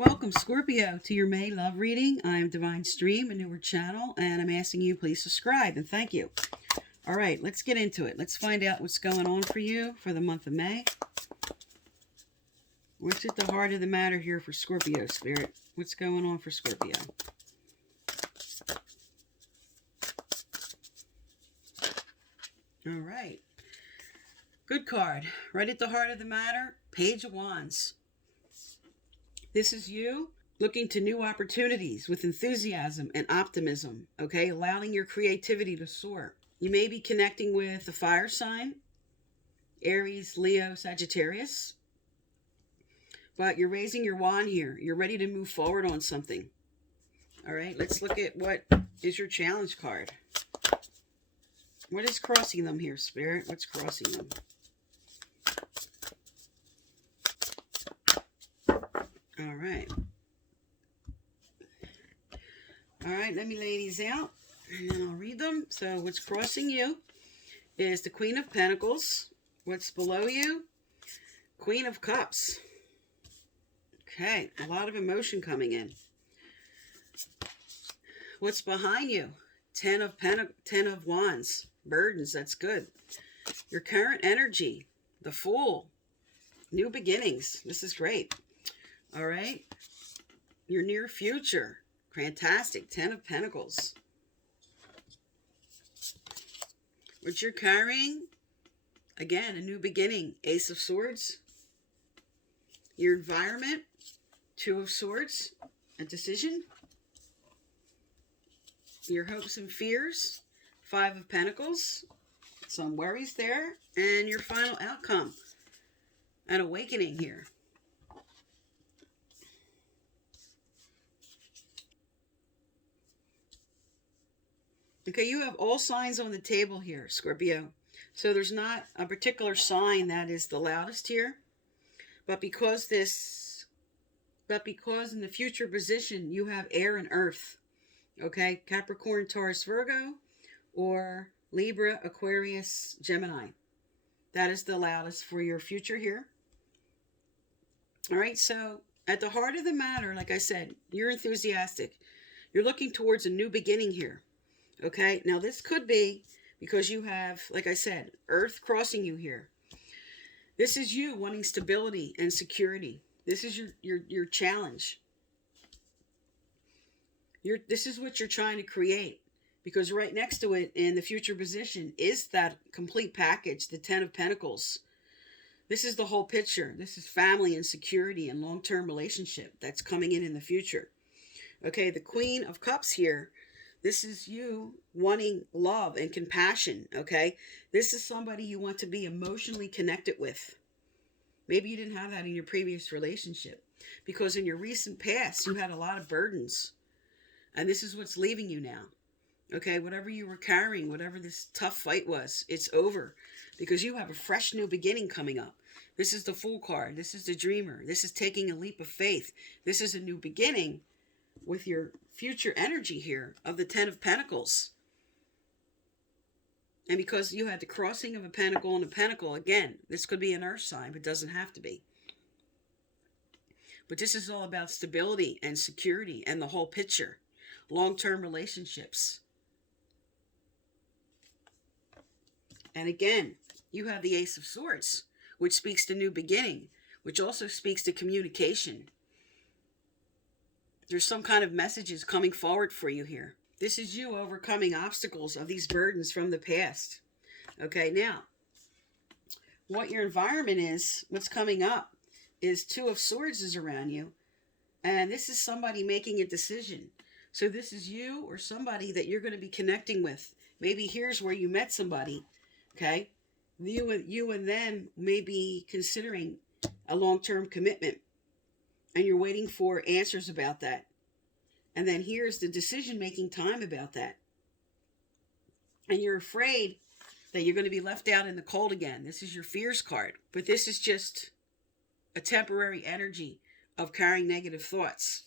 Welcome, Scorpio, to your May love reading. I'm Divine Stream, a newer channel, and I'm asking you please subscribe, and thank you. All right, let's get into it. Let's find out what's going on for you for the month of May. What's at the heart of the matter here for Scorpio, Spirit? What's going on for Scorpio? All right. Good card. Right at the heart of the matter, Page of Wands. This is you looking to new opportunities with enthusiasm and optimism, okay? Allowing your creativity to soar. You may be connecting with a fire sign, Aries, Leo, Sagittarius, but you're raising your wand here. You're ready to move forward on something. All right, let's look at what is your challenge card. What is crossing them here, Spirit? What's crossing them? All right. All right, let me lay these out, and then I'll read them. So what's crossing you is the Queen of Pentacles. What's below you? Queen of Cups. Okay, a lot of emotion coming in. What's behind you? Ten of Wands. Burdens, that's good. Your current energy. The Fool. New beginnings. This is great. All right. Your near future. Fantastic. 10 of Pentacles. What you're carrying? Again, a new beginning. Ace of Swords. Your environment. 2 of Swords. A decision. Your hopes and fears. 5 of Pentacles. Some worries there. And your final outcome. An awakening here. Okay, you have all signs on the table here, Scorpio. So there's not a particular sign that is the loudest here. But because in the future position, you have air and earth. Okay, Capricorn, Taurus, Virgo, or Libra, Aquarius, Gemini. That is the loudest for your future here. All right, so at the heart of the matter, like I said, you're enthusiastic. You're looking towards a new beginning here. Okay, now this could be because you have, like I said, Earth crossing you here. This is you wanting stability and security. This is your challenge. This is what you're trying to create, because right next to it in the future position is that complete package, the 10 of Pentacles. This is the whole picture. This is family and security and long-term relationship that's coming in the future. Okay, the Queen of Cups here. This is you wanting love and compassion, okay? This is somebody you want to be emotionally connected with. Maybe you didn't have that in your previous relationship, because in your recent past, you had a lot of burdens. And this is what's leaving you now. Okay, whatever you were carrying, whatever this tough fight was, it's over. Because you have a fresh new beginning coming up. This is the Fool card. This is the Dreamer. This is taking a leap of faith. This is a new beginning with your future energy here of the 10 of Pentacles. And because you had the crossing of a pentacle and a pentacle, again, this could be an earth sign, but doesn't have to be. But this is all about stability and security and the whole picture. Long-term relationships. And again, you have the Ace of Swords, which speaks to new beginning, which also speaks to communication. There's some kind of messages coming forward for you here. This is you overcoming obstacles of these burdens from the past. Okay, now, what your environment is, what's coming up, is 2 of Swords is around you. And this is somebody making a decision. So this is you or somebody that you're going to be connecting with. Maybe here's where you met somebody, okay? You and them may be considering a long-term commitment. And you're waiting for answers about that. And then here's the decision-making time about that. And you're afraid that you're going to be left out in the cold again. This is your fears card. But this is just a temporary energy of carrying negative thoughts.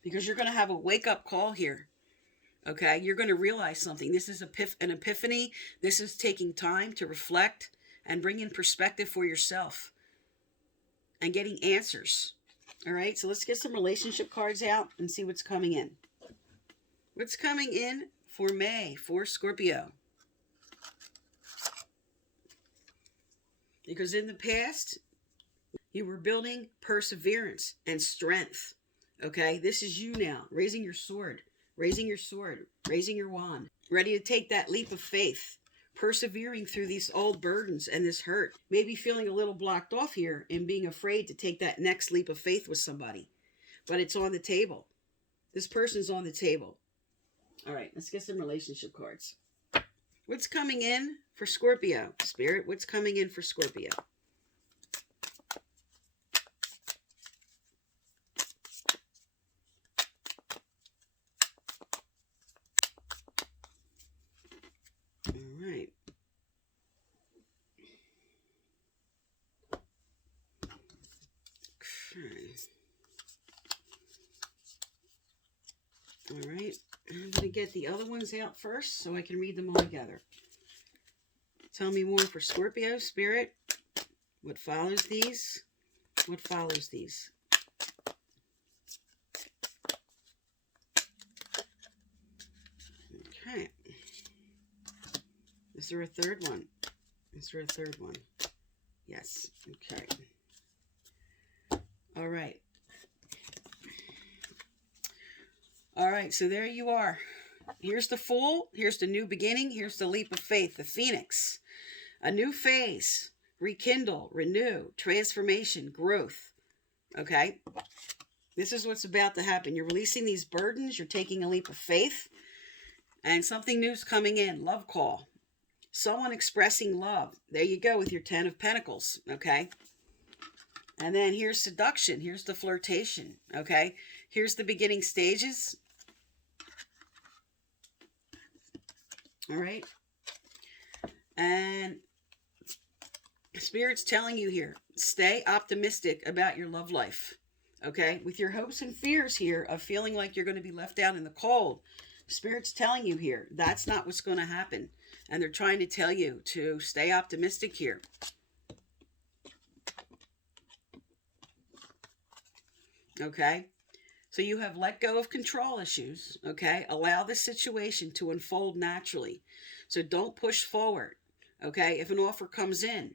Because you're going to have a wake-up call here. Okay? You're going to realize something. This is an epiphany. This is taking time to reflect and bring in perspective for yourself. And getting answers. All right, so let's get some relationship cards out and see what's coming in. What's coming in for May for Scorpio? Because in the past, you were building perseverance and strength. Okay, this is you now, raising your sword, raising your sword, raising your wand, ready to take that leap of faith, persevering through these old burdens and this hurt, maybe feeling a little blocked off here and being afraid to take that next leap of faith with somebody. But it's on the table. This person's on the table. All right, let's get some relationship cards. What's coming in for Scorpio? Spirit, what's coming in for Scorpio? All right. Okay. All right. I'm going to get the other ones out first so I can read them all together. Tell me more for Scorpio, Spirit. What follows these? What follows these? Okay. Is there a third one? Is there a third one? Yes. Okay. All right. All right, so there you are. Here's the Fool. Here's the new beginning. Here's the leap of faith, the Phoenix. A new phase. Rekindle, renew, transformation, growth. Okay? This is what's about to happen. You're releasing these burdens. You're taking a leap of faith. And something new's coming in. Love call. Someone expressing love. There you go with your 10 of Pentacles. Okay? And then here's seduction. Here's the flirtation. Okay? Here's the beginning stages. All right. And Spirit's telling you here, stay optimistic about your love life. Okay? With your hopes and fears here of feeling like you're going to be left out in the cold, Spirit's telling you here, that's not what's going to happen. And they're trying to tell you to stay optimistic here. Okay? So you have let go of control issues, okay? Allow the situation to unfold naturally. So don't push forward, okay? If an offer comes in,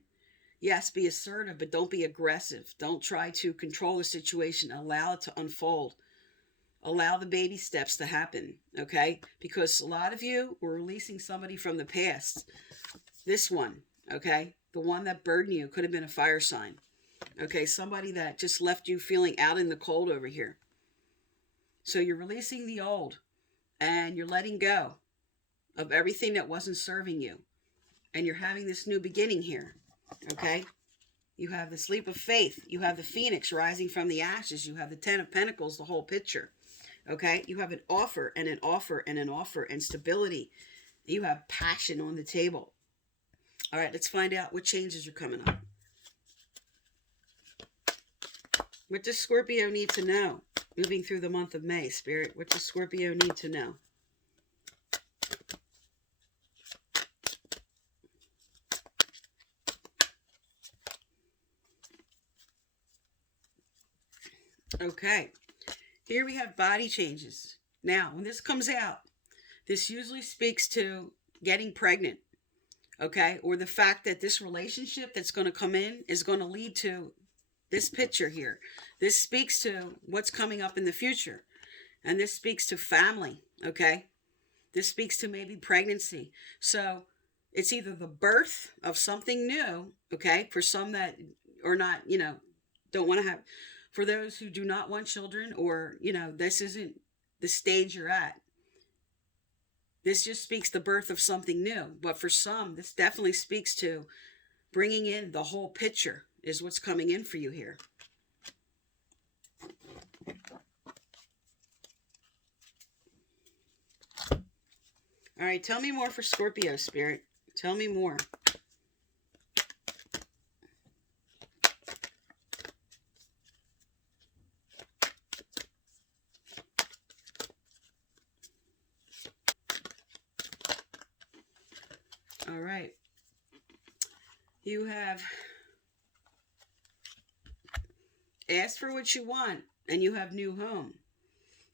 yes, be assertive, but don't be aggressive. Don't try to control the situation. Allow it to unfold. Allow the baby steps to happen, okay? Because a lot of you were releasing somebody from the past. This one, okay? The one that burdened you could have been a fire sign, okay? Somebody that just left you feeling out in the cold over here. So you're releasing the old and you're letting go of everything that wasn't serving you. And you're having this new beginning here, okay? You have this leap of faith. You have the Phoenix rising from the ashes. You have the 10 of Pentacles, the whole picture, okay? You have an offer and an offer and an offer and stability. You have passion on the table. All right, let's find out what changes are coming up. What does Scorpio need to know? Moving through the month of May, Spirit, what does Scorpio need to know? Okay, here we have body changes. Now, when this comes out, this usually speaks to getting pregnant, okay? Or the fact that this relationship that's going to come in is going to lead to this picture here. This speaks to what's coming up in the future. And this speaks to family, okay? This speaks to maybe pregnancy. So it's either the birth of something new, okay? For some that are not, don't want to have, for those who do not want children, or, this isn't the stage you're at. This just speaks the birth of something new. But for some, this definitely speaks to bringing in the whole picture is what's coming in for you here. All right, tell me more for Scorpio, Spirit. Tell me more. All right. You have ask for what you want and you have new home.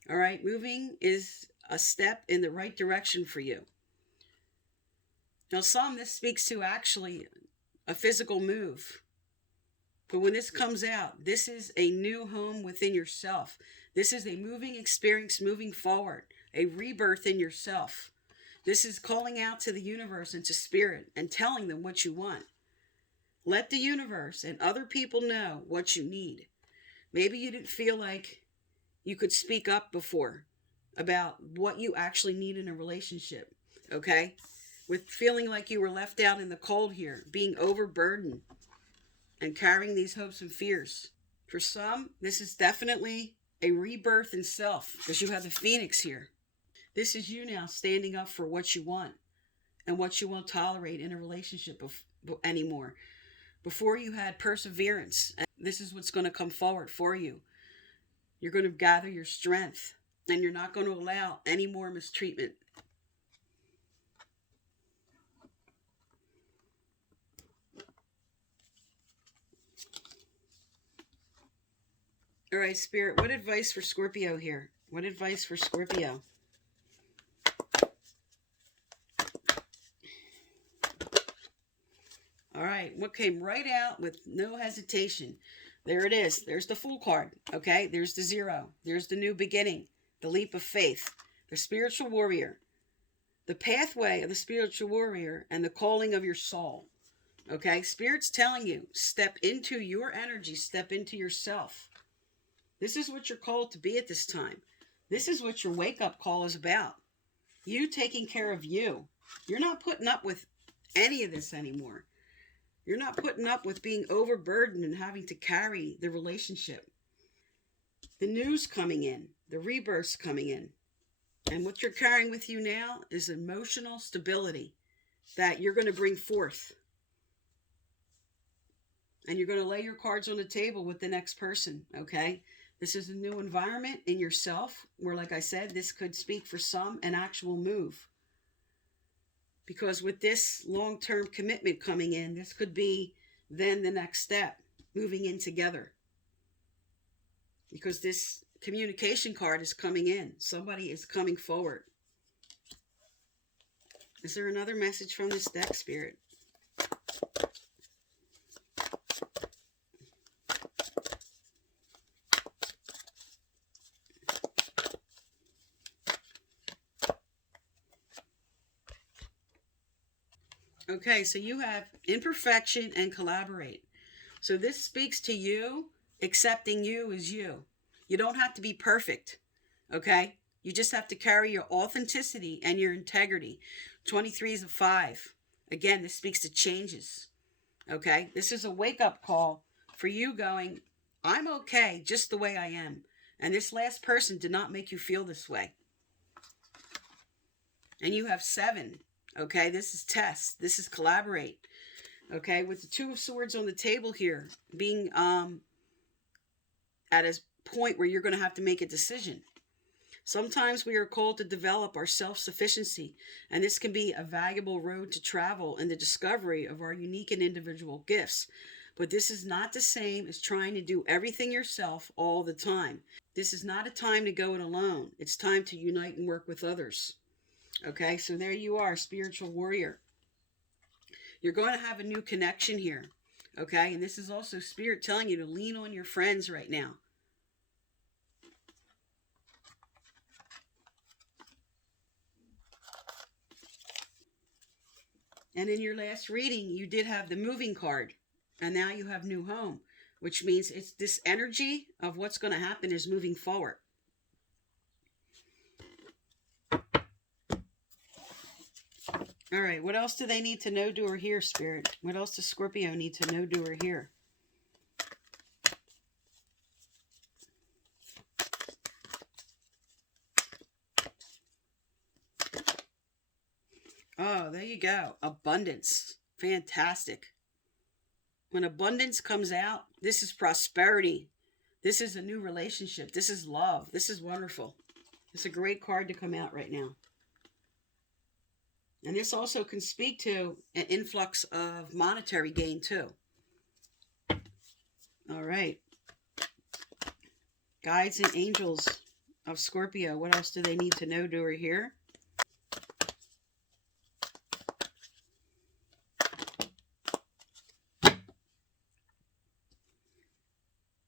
All right, moving is a step in the right direction for you. Now, this speaks to actually a physical move. But when this comes out, this is a new home within yourself. This is a moving experience moving forward, a rebirth in yourself. This is calling out to the universe and to spirit and telling them what you want. Let the universe and other people know what you need. Maybe you didn't feel like you could speak up before about what you actually need in a relationship, okay? With feeling like you were left out in the cold here, being overburdened and carrying these hopes and fears. For some, this is definitely a rebirth in self, because you have the Phoenix here. This is you now standing up for what you want and what you won't tolerate in a relationship anymore. Before you had perseverance, and this is what's going to come forward for you. You're going to gather your strength, and you're not going to allow any more mistreatment. All right, Spirit, what advice for Scorpio here? What advice for Scorpio? All right, what came right out with no hesitation? There it is. There's the Fool card, okay? There's the 0. There's the new beginning, the leap of faith, the spiritual warrior, the pathway of the spiritual warrior, and the calling of your soul, okay? Spirit's telling you, step into your energy, step into yourself. This is what you're called to be at this time. This is what your wake-up call is about. You taking care of you. You're not putting up with any of this anymore. You're not putting up with being overburdened and having to carry the relationship. The news coming in, the rebirth's coming in. And what you're carrying with you now is emotional stability that you're going to bring forth. And you're going to lay your cards on the table with the next person, okay? This is a new environment in yourself where, like I said, this could speak for some an actual move. Because with this long-term commitment coming in, this could be then the next step, moving in together. Because this communication card is coming in. Somebody is coming forward. Is there another message from this deck, Spirit? Okay, so you have imperfection and collaborate. So this speaks to you accepting you as you. You don't have to be perfect, okay? You just have to carry your authenticity and your integrity. 23 is a 5. Again, this speaks to changes, okay? This is a wake-up call for you going, I'm okay just the way I am. And this last person did not make you feel this way. And you have 7. Okay, this is test. This is collaborate. Okay, with the 2 of Swords on the table here, being at a point where you're going to have to make a decision. Sometimes we are called to develop our self-sufficiency, and this can be a valuable road to travel in the discovery of our unique and individual gifts. But this is not the same as trying to do everything yourself all the time. This is not a time to go it alone. It's time to unite and work with others. Okay, so there you are, spiritual warrior. You're going to have a new connection here. Okay, and this is also Spirit telling you to lean on your friends right now. And in your last reading, you did have the moving card. And now you have new home, which means it's this energy of what's going to happen is moving forward. All right, what else do they need to know, do, or hear, Spirit? What else does Scorpio need to know, do, or hear? Oh, there you go. Abundance. Fantastic. When abundance comes out, this is prosperity. This is a new relationship. This is love. This is wonderful. It's a great card to come out right now. And this also can speak to an influx of monetary gain too. All right. Guides and angels of Scorpio. What else do they need to know? Do we hear?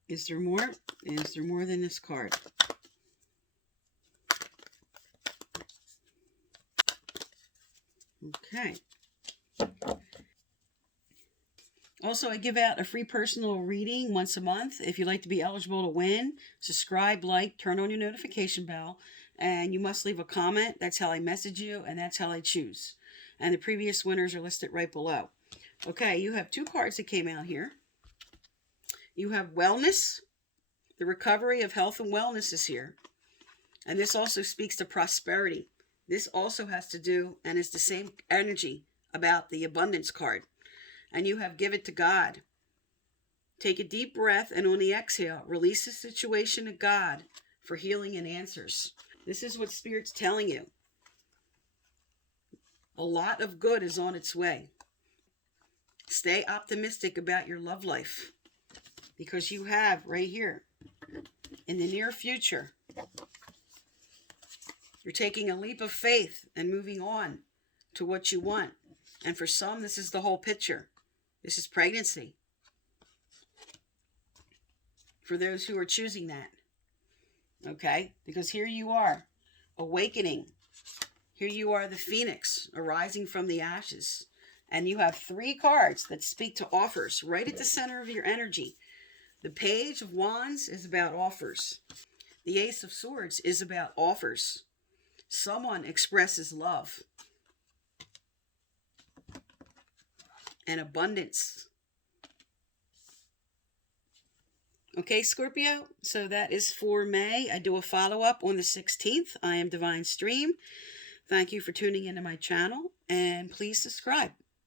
Is there more? Is there more than this card? Okay. Also, I give out a free personal reading once a month. If you'd like to be eligible to win, subscribe, like, turn on your notification bell, and you must leave a comment. That's how I message you, and that's how I choose. And the previous winners are listed right below. Okay, you have 2 cards that came out here. You have wellness. The recovery of health and wellness is here. And this also speaks to prosperity. This also has to do, and is the same energy about the abundance card. And you have give it to God. Take a deep breath, and on the exhale, release the situation to God for healing and answers. This is what Spirit's telling you. A lot of good is on its way. Stay optimistic about your love life, because you have right here, in the near future, you're taking a leap of faith and moving on to what you want. And for some, this is the whole picture. This is pregnancy. For those who are choosing that. Okay? Because here you are, awakening. Here you are, the phoenix, arising from the ashes. And you have 3 cards that speak to offers right at the center of your energy. The Page of Wands is about offers. The Ace of Swords is about offers. Someone expresses love and abundance. Okay, Scorpio, so that is for May. I do a follow-up on the 16th. I am Divine Stream. Thank you for tuning into my channel, and please subscribe.